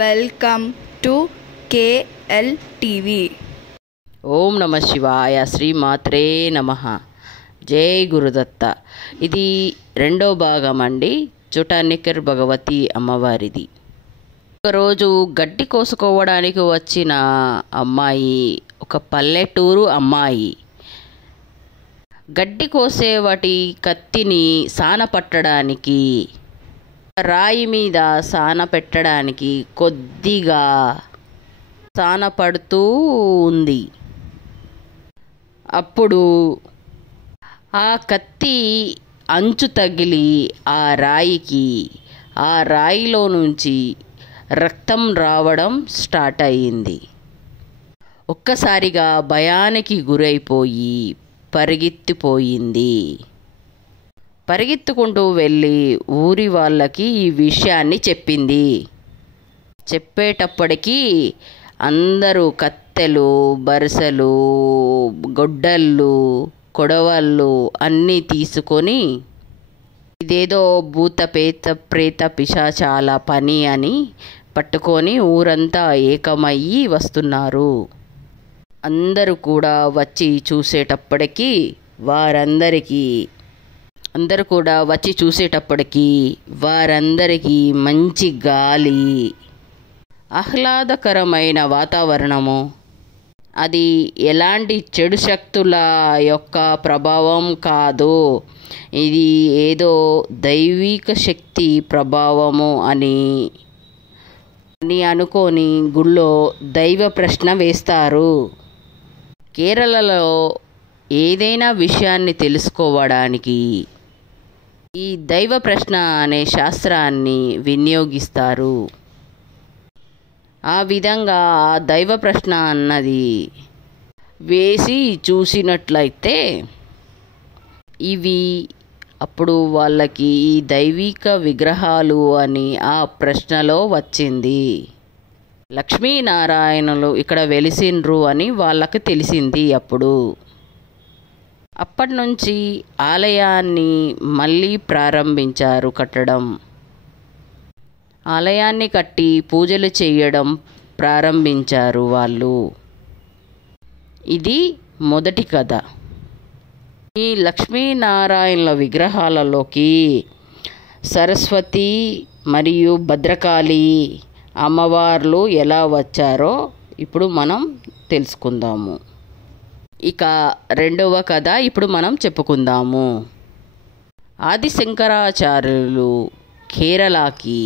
Welcome to KLTV. ఓం నమ శివాయ, శ్రీమాత్రే నమ. జై గురుదత్త. ఇది రెండో భాగం అండి, చుటానికర్ భగవతి అమ్మవారిది. ఒకరోజు గడ్డి కోసుకోవడానికి వచ్చిన అమ్మాయి, ఒక పల్లెటూరు అమ్మాయి, గడ్డి కోసే వాటి కత్తిని సాన పట్టడానికి, రాయి మీద సాన పెట్టడానికి కొద్దిగా సాన పడుతూ ఉంది. అప్పుడు ఆ కత్తి అంచు తగిలి ఆ రాయిలో నుంచి రక్తం రావడం స్టార్ట్ అయ్యింది. ఒక్కసారిగా భయానికి గురైపోయి పరిగెత్తుకుంటూ వెళ్ళి ఊరి వాళ్ళకి ఈ విషయాన్ని చెప్పింది. చెప్పేటప్పటికీ అందరూ కత్తెలు, బరసలు, గొడ్డళ్ళు, కొడవళ్ళు అన్నీ తీసుకొని ఇదేదో భూత ప్రేత పిశాచాల పని అని పట్టుకొని ఊరంతా ఏకమయ్యి వస్తున్నారు. అందరూ కూడా వచ్చి చూసేటప్పటికీ వారందరికీ మంచి గాలి, ఆహ్లాదకరమైన వాతావరణము, అది ఎలాంటి చెడు శక్తుల యొక్క ప్రభావం కాదు, ఇది ఏదో దైవిక శక్తి ప్రభావము అని అనుకొని గుళ్ళో దైవ ప్రశ్న వేస్తారు. కేరళలో ఏదైనా విషయాన్ని తెలుసుకోవడానికి ఈ దైవ ప్రశ్న అనే శాస్త్రాన్ని వినియోగిస్తారు. ఆ విధంగా ఆ దైవ ప్రశ్న అన్నది వేసి చూసినట్లయితే ఇవి అప్పుడు వాళ్ళకి ఈ దైవిక విగ్రహాలు అని ఆ ప్రశ్నలో వచ్చింది. లక్ష్మీనారాయణులు ఇక్కడ వెలిసిండ్రు అని వాళ్ళకి తెలిసింది. అప్పటి నుంచి ఆలయాన్ని మళ్ళీ ప్రారంభించారు కట్టడం. ఆలయాన్ని కట్టి పూజలు చేయడం ప్రారంభించారు వాళ్ళు. ఇది మొదటి కథ. ఈ లక్ష్మీనారాయణుల విగ్రహాలలోకి సరస్వతి మరియు భద్రకాళి అమ్మవార్లు ఎలా వచ్చారో ఇప్పుడు మనం తెలుసుకుందాము. ఇక రెండవ కథ ఇప్పుడు మనం చెప్పుకుందాము. ఆది శంకరాచార్యులు కేరళకి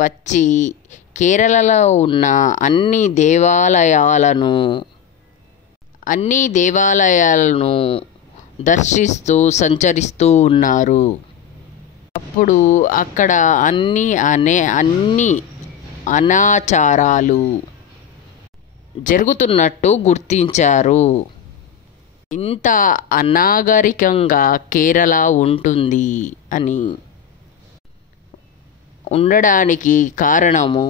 వచ్చి కేరళలో ఉన్న అన్ని దేవాలయాలను దర్శిస్తూ సంచరిస్తూ ఉన్నారు. అప్పుడు అక్కడ అన్ని అనాచారాలు జరుగుతున్నట్టు గుర్తించారు. ఇంత అనాగరికంగా కేరళ ఉంటుంది అని ఉండడానికి కారణము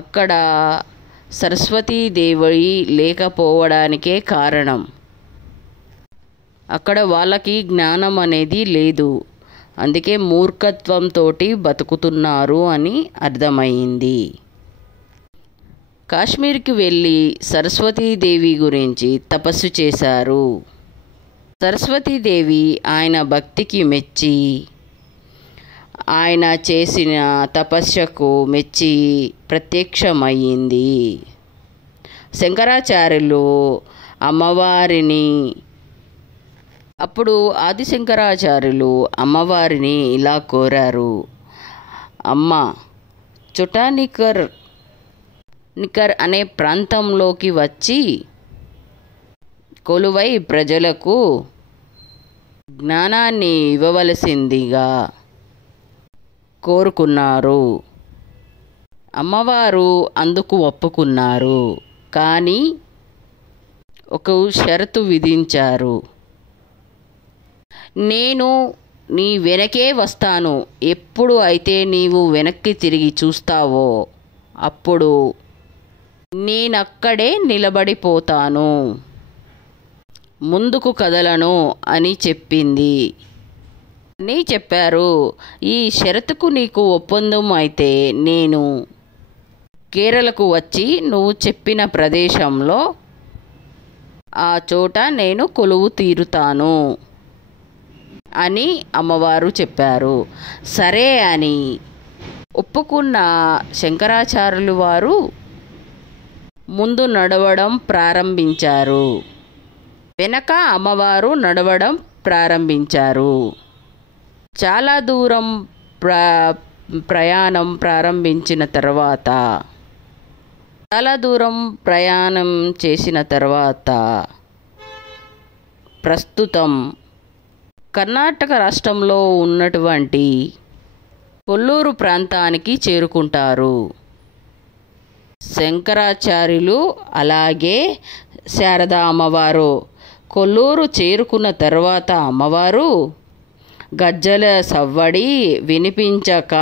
అక్కడ సరస్వతీదేవి లేకపోవడానికే కారణం. అక్కడ వాళ్ళకి జ్ఞానం అనేది లేదు, అందుకే మూర్ఖత్వంతో బతుకుతున్నారు అని అర్థమైంది. కాశ్మీర్కి వెళ్ళి సరస్వతీదేవి గురించి తపస్సు చేశారు. సరస్వతీదేవి ఆయన భక్తికి మెచ్చి, ఆయన చేసిన తపస్సుకు మెచ్చి ప్రత్యక్షమయ్యింది. శంకరాచార్యులు అప్పుడు ఆది శంకరాచార్యులు అమ్మవారిని ఇలా కోరారు. అమ్మ, చుటానికర్ అనే ప్రాంతంలోకి వచ్చి కొలువై ప్రజలకు జ్ఞానాన్ని ఇవ్వవలసిందిగా కోరుకున్నారు. అమ్మవారు అందుకు ఒప్పుకున్నారు. కానీ ఒక షరతు విధించారు. నేను నీ వెనకే వస్తాను, ఎప్పుడు అయితే నీవు వెనక్కి తిరిగి చూస్తావో అప్పుడు నేనక్కడే నిలబడిపోతాను, ముందుకు కదలను అని చెప్పింది. అని చెప్పారు. ఈ షరతుకు నీకు ఒప్పందం అయితే నేను కేరళకు వచ్చి నువ్వు చెప్పిన ప్రదేశంలో ఆ చోట నేను కొలువు తీరుతాను అని అమ్మవారు చెప్పారు. సరే అని ఒప్పుకున్న శంకరాచార్యులు వారు ముందు నడవడం ప్రారంభించారు. వెనక అమ్మవారు నడవడం ప్రారంభించారు. చాలా దూరం ప్రయాణం చేసిన తర్వాత ప్రస్తుతం కర్ణాటక రాష్ట్రంలో ఉన్నటువంటి కొల్లూరు ప్రాంతానికి చేరుకుంటారు. శంకరాచార్యులు అలాగే శారదా అమ్మవారు కొల్లూరు చేరుకున్న తర్వాత అమ్మవారు గజ్జల సవ్వడి వినిపించక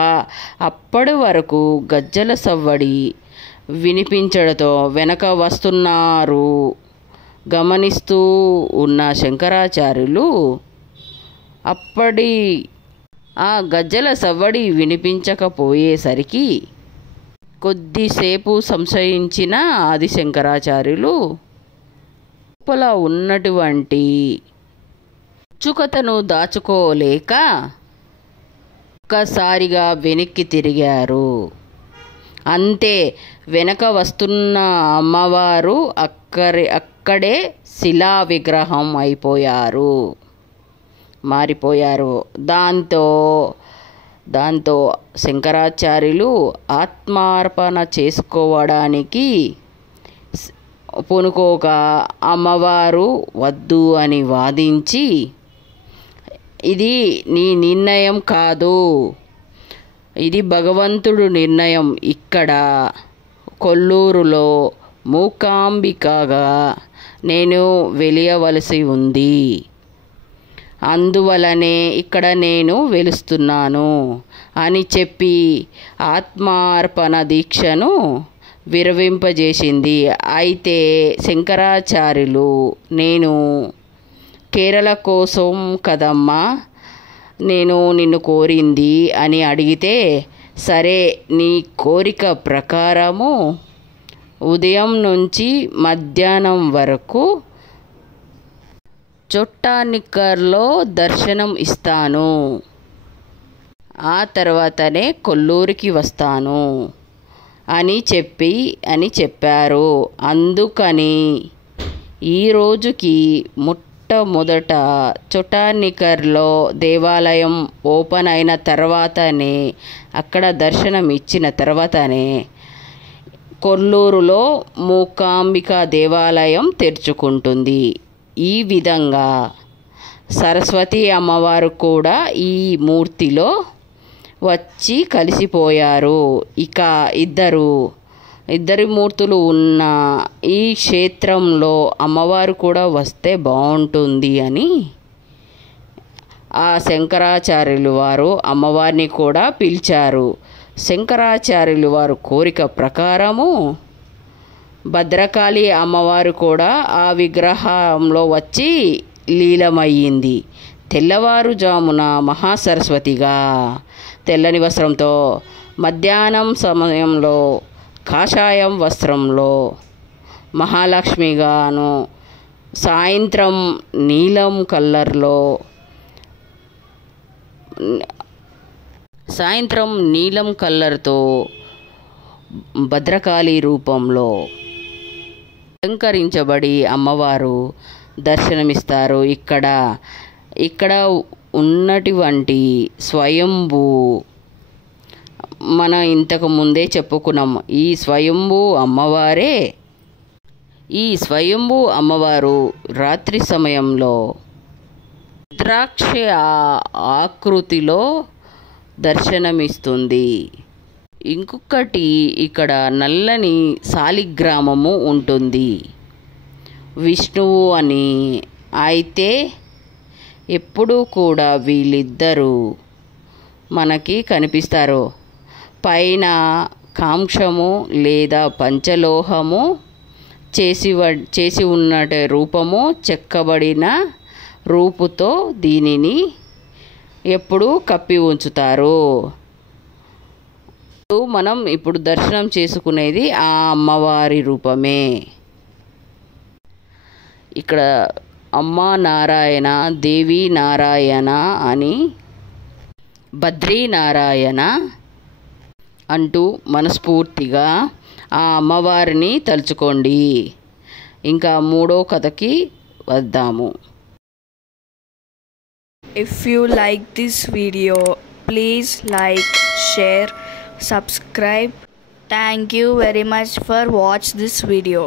అప్పటి వరకు గజ్జల సవ్వడి వినిపించడంతో వెనక వస్తున్నారు గమనిస్తూ ఉన్న శంకరాచార్యులు అప్పటి ఆ గజ్జల సవ్వడి వినిపించకపోయేసరికి కొద్దిసేపు సంశయించిన ఆదిశంకరాచార్యులు లోపల ఉన్నటువంటి ఉత్సుకతను దాచుకోలేక ఒక్కసారిగా వెనక్కి తిరిగారు. అంతే, వెనక వస్తున్న అమ్మవారు అక్కడే శిలా విగ్రహం మారిపోయారు. దాంతో శంకరాచార్యులు ఆత్మార్పణ చేసుకోవడానికి పూనుకోక అమ్మవారు వద్దు అని వాదించి, ఇది నీ నిర్ణయం కాదు, ఇది భగవంతుడు నిర్ణయం, ఇక్కడ కొల్లూరులో మూకాంబికగా నేను వెలియవలసి ఉంది, అందువలనే ఇక్కడ నేను వెలుస్తున్నాను అని చెప్పి ఆత్మార్పణ దీక్షను విరవింపజేసింది. అయితే శంకరాచార్యులు, నేను కేరళ కోసం కదమ్మా నేను నిన్ను కోరింది అని అడిగితే, సరే నీ కోరిక ప్రకారము ఉదయం నుంచి మధ్యాహ్నం వరకు చొట్టానిక్కర్లో దర్శనం ఇస్తాను, ఆ తర్వాతనే కొల్లూరికి వస్తాను అని చెప్పారు. అందుకని ఈరోజుకి మొట్టమొదట చొట్టానిక్కర్లో దేవాలయం ఓపెన్ అయిన తర్వాతనే, అక్కడ దర్శనం ఇచ్చిన తర్వాతనే కొల్లూరులో మూకాంబిక దేవాలయం తెరుచుకుంటుంది. ఈ విధంగా సరస్వతి అమ్మవారు కూడా ఈ మూర్తిలో వచ్చి కలిసిపోయారు. ఇక ఇద్దరి మూర్తులు ఉన్న ఈ క్షేత్రంలో అమ్మవారు కూడా వస్తే బాగుంటుంది అని ఆ శంకరాచార్యులు వారు అమ్మవారిని కూడా పిలిచారు. శంకరాచార్యులు వారు కోరిక ప్రకారము భద్రకాళి అమ్మవారు కూడా ఆ విగ్రహంలో వచ్చి లీలమయ్యింది. తెల్లవారుజామున మహాసరస్వతిగా తెల్లని వస్త్రంతో, మధ్యాహ్నం సమయంలో కాషాయం వస్త్రంలో మహాలక్ష్మిగాను, సాయంత్రం నీలం కలర్తో భద్రకాళి రూపంలో అలంకరించబడి అమ్మవారు దర్శనమిస్తారు. ఇక్కడ ఉన్నటువంటి స్వయంభూ మనం ఇంతకు ముందే చెప్పుకున్నాం. ఈ స్వయంభూ అమ్మవారు రాత్రి సమయంలో రుద్రాక్ష ఆకృతిలో దర్శనమిస్తుంది. ఇంకొకటి, ఇక్కడ నల్లని శాలిగ్రామము ఉంటుంది, విష్ణువు అని. అయితే ఎప్పుడూ కూడా వీళ్ళిద్దరూ మనకి కనిపిస్తారు. పైన కాంక్షము లేదా పంచలోహము చేసి ఉన్నట రూపము, చెక్కబడిన రూపుతో దీనిని ఎప్పుడు కప్పి ఉంచుతారు. మనం ఇప్పుడు దర్శనం చేసుకునేది ఆ అమ్మవారి రూపమే. ఇక్కడ అమ్మ నారాయణ, దేవి నారాయణ అని, బద్రీ నారాయణ అంటూ మనస్ఫూర్తిగా ఆ అమ్మవారిని తలుచుకోండి. ఇంకా మూడో కథకి వద్దాము. If you like this video, please like, share, subscribe. Thank you very much for watch this video.